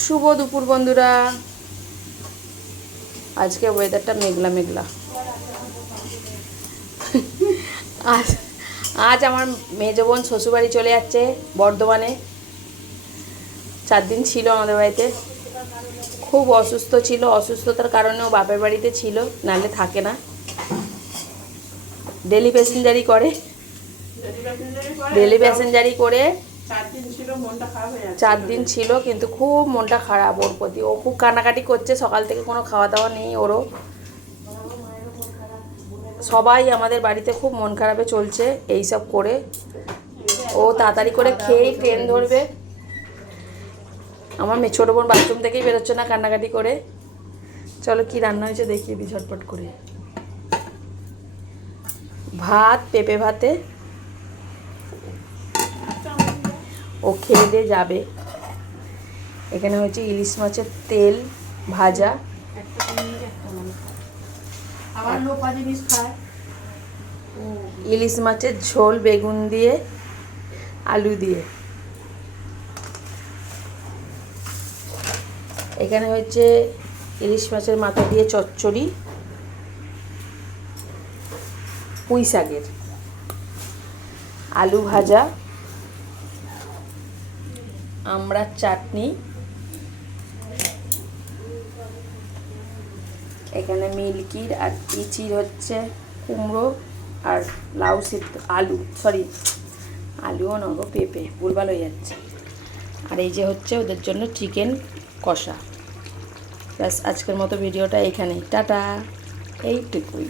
শুভ দুপুর বন্ধুরা। আজকে ওয়েদারটা মেঘলা মেঘলা। আজ আজ আমার মেজো বোন শ্বশুরবাড়ি চলে যাচ্ছে বর্ধমানে। 4 দিন ছিল আমাদের বাড়িতে। খুব অসুস্থ ছিল, অসুস্থতার কারণেও বাপের বাড়িতে ছিল, নাহলে থাকে না। ডেলি প্যাসেঞ্জারি করে 4 দিন ছিল, কিন্তু খুব মনটা খারাপ ওর প্রতি। ও খুব কান্নাকাটি করছে, সকাল থেকে কোনো খাওয়া দাওয়া নেই ওরও। সবাই আমাদের বাড়িতে খুব মন খারাপে চলছে এইসব করে। ও তাড়াতাড়ি করে খেয়েই ট্রেন ধরবে। আমার মেয়ে ছোটো বোন বাথরুম থেকেই বেরোচ্ছে না কান্নাকাটি করে। চলো কি রান্না হয়েছে দেখিয়ে দিই ঝটপট করে। ভাত, পেঁপে ভাতে। ও খেয়ে দিয়ে যাবে। এখানে হচ্ছে ইলিশ মাছের তেল ভাজা, ইলিশ মাছের ঝোল বেগুন দিয়ে আলু দিয়ে। এখানে হচ্ছে ইলিশ মাছের মাথা দিয়ে চচ্চড়ি, পুঁই শাকের, আলু ভাজা, আমড়ার চাটনি। এখানে মিল্কির আর ইচির হচ্ছে কুমড়ো আর লাউ সিদ্ধ, আলুও নগো পেঁপে, ভুলভাল হয়ে যাচ্ছে। আর এই যে হচ্ছে ওদের জন্য চিকেন কষা। ব্যাস, আজকের মতো ভিডিওটা এখানেই। টাটা, এইটুকুই।